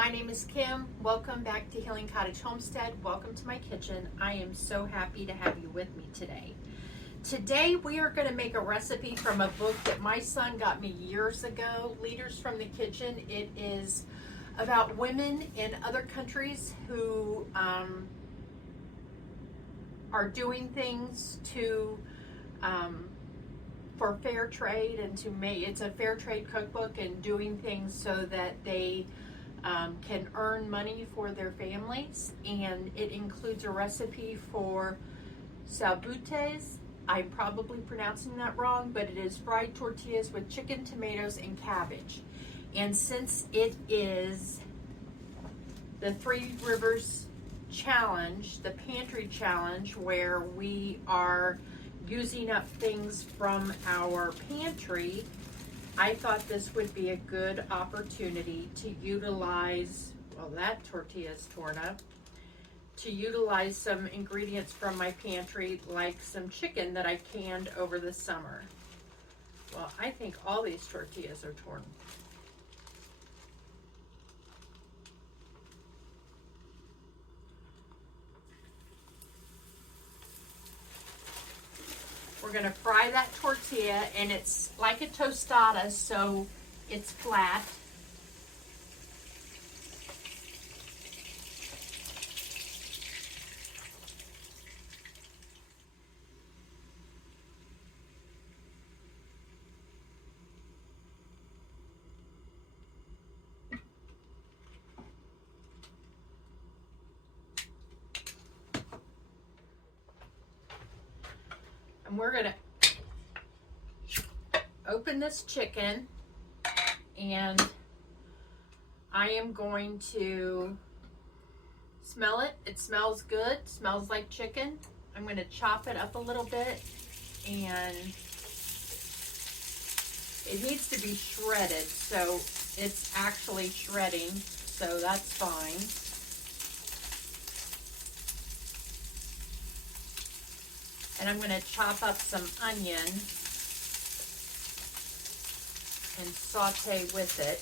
My name is Kim. Welcome back to Healing Cottage Homestead. Welcome to my kitchen. I am so happy to have you with me today. Today we are going to make a recipe from a book that my son got me years ago, Leaders from the Kitchen. It is about women in other countries who are doing things to for fair trade and to make it's a fair trade cookbook and doing things so that they can earn money for their families, and it includes a recipe for Salbutes. I'm probably pronouncing that wrong, but it is fried tortillas with chicken, tomatoes, and cabbage. And since it is the Three Rivers Challenge, the pantry challenge, where we are using up things from our pantry, I thought this would be a good opportunity to utilize, well, that tortilla is torn up, to utilize some ingredients from my pantry, like some chicken that I canned over the summer. Well, I think all these tortillas are torn. We're going to fry that tortilla, and it's like a tostada, so it's flat. And we're going to open this chicken, and I am going to smell it. It smells good, smells like chicken. I'm going to chop it up a little bit, and it needs to be shredded, so it's actually shredding, so that's fine. And I'm going to chop up some onion and saute with it.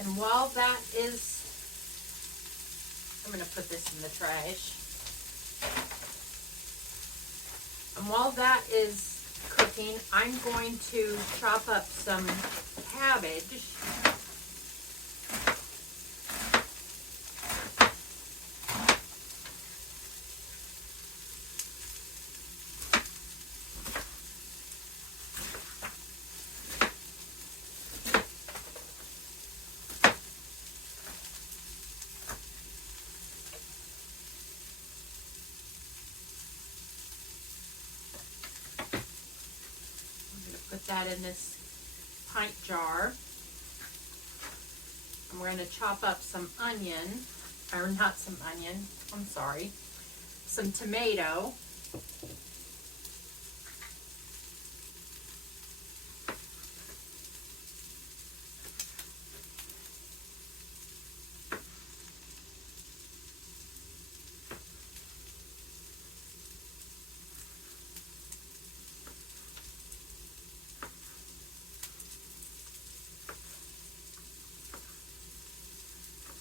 And while that is, I'm going to put this in the trash. And while that is cooking, I'm going to chop up some cabbage. Put that in this pint jar. And we're going to chop up some onion, or not some onion, I'm sorry, some tomato.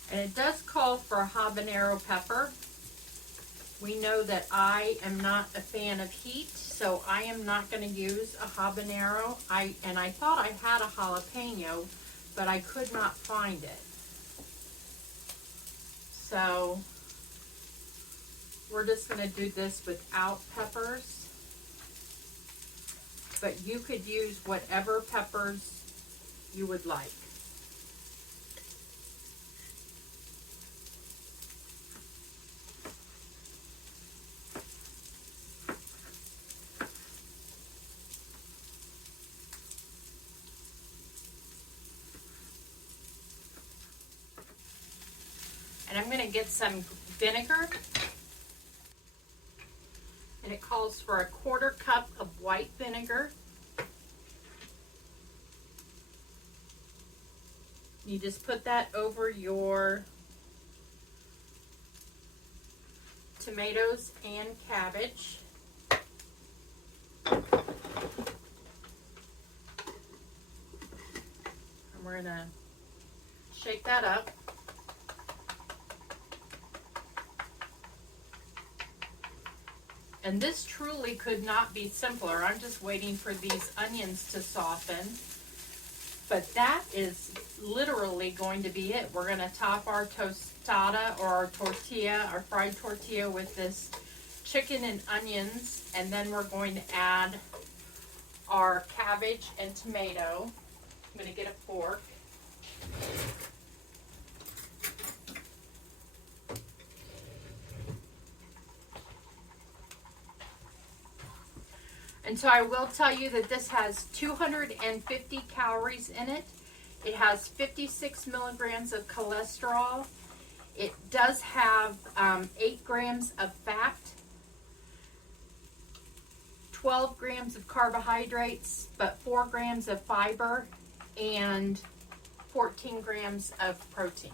And it does call for a habanero pepper. We know that I am not a fan of heat, so I am not going to use a habanero. I thought I had a jalapeno, but I could not find it. So we're just going to do this without peppers. But you could use whatever peppers you would like. And I'm going to get some vinegar. And it calls for a 1/4 cup of white vinegar. You just put that over your tomatoes and cabbage. And we're going to shake that up. And this truly could not be simpler. I'm just waiting for these onions to soften. But that is literally going to be it. We're going to top our tostada or our tortilla, our fried tortilla, with this chicken and onions. And then we're going to add our cabbage and tomato. I'm going to get a fork. And so I will tell you that this has 250 calories in it. It has 56 milligrams of cholesterol. It does have 8 grams of fat, 12 grams of carbohydrates, but 4 grams of fiber, and 14 grams of protein.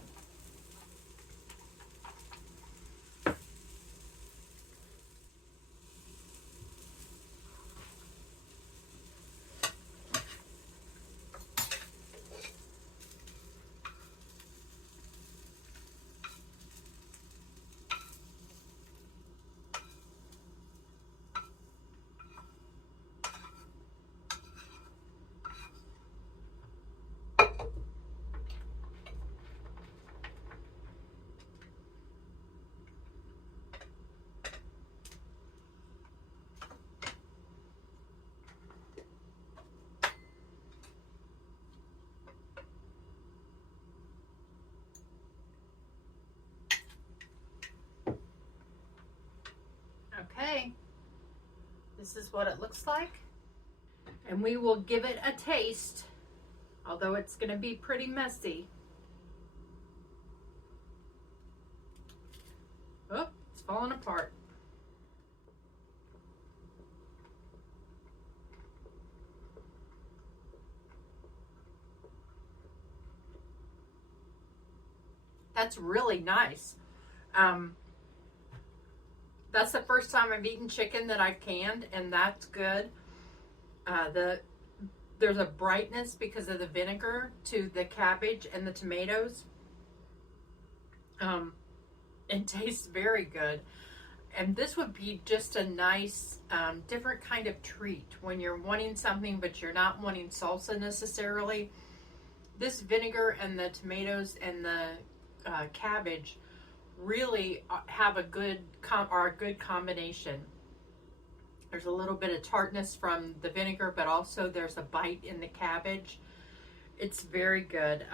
Okay, this is what it looks like, and we will give it a taste, although it's going to be pretty messy. Oh, it's falling apart. That's really nice. That's the first time I've eaten chicken that I've canned, and that's good. There's a brightness because of the vinegar to the cabbage and the tomatoes. It tastes very good. And this would be just a nice, different kind of treat when you're wanting something, but you're not wanting salsa necessarily. This vinegar and the tomatoes and the cabbage really have a good combination. There's a little bit of tartness from the vinegar, but also there's a bite in the cabbage. It's very good.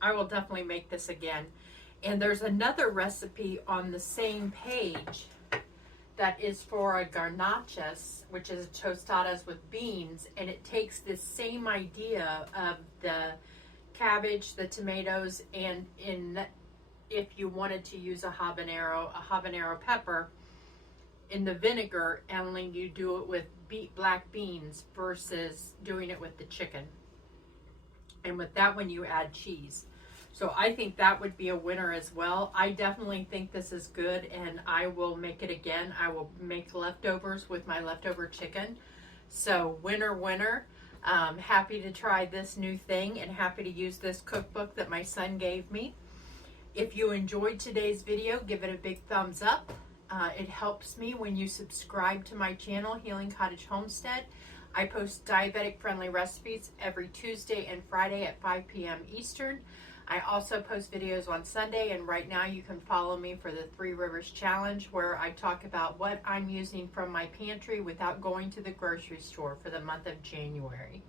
I will definitely make this again. And there's another recipe on the same page that is for a garnachas, which is tostadas with beans, and it takes this same idea of the cabbage, the tomatoes, and if you wanted to use a habanero pepper in the vinegar, and only you do it with black beans versus doing it with the chicken. And with that one, you add cheese. So I think that would be a winner as well. I definitely think this is good, and I will make it again. I will make leftovers with my leftover chicken. So winner, winner. Happy to try this new thing and happy to use this cookbook that my son gave me. If you enjoyed today's video, give it a big thumbs up. It helps me when you subscribe to my channel, Healing Cottage Homestead. I post diabetic-friendly recipes every Tuesday and Friday at 5 p.m. Eastern. I also post videos on Sunday, and right now you can follow me for the 3 Rivers Challenge, where I talk about what I'm using from my pantry without going to the grocery store for the month of January.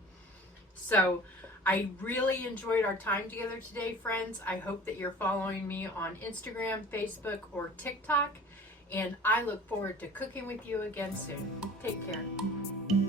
So I really enjoyed our time together today, friends. I hope that you're following me on Instagram, Facebook, or TikTok, and I look forward to cooking with you again soon. Take care.